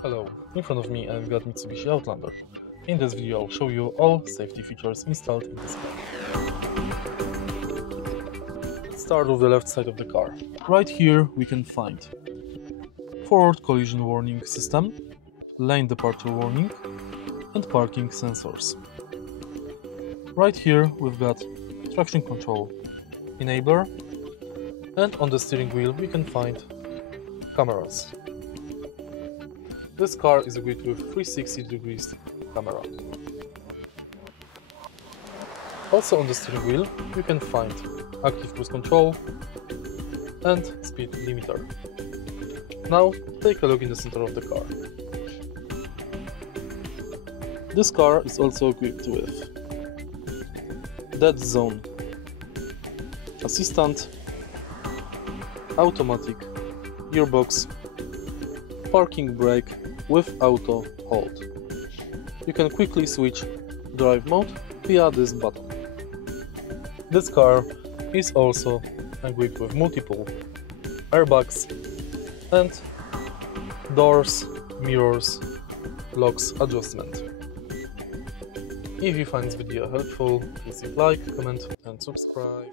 Hello, in front of me I've got MITSUBISHI Outlander. In this video I'll show you all safety features installed in this car. Let's start with the left side of the car. Right here we can find forward collision warning system, lane departure warning and parking sensors. Right here we've got traction control enabler, and on the steering wheel we can find cameras. This car is equipped with 360 degrees camera. Also on the steering wheel you can find active cruise control and speed limiter. Now take a look in the center of the car. This car is also equipped with dead zone assistant, automatic gearbox, parking brake with auto hold. You can quickly switch drive mode via this button. This car is also equipped with multiple airbags and doors, mirrors, locks adjustment. If you find this video helpful, please leave like, comment and subscribe.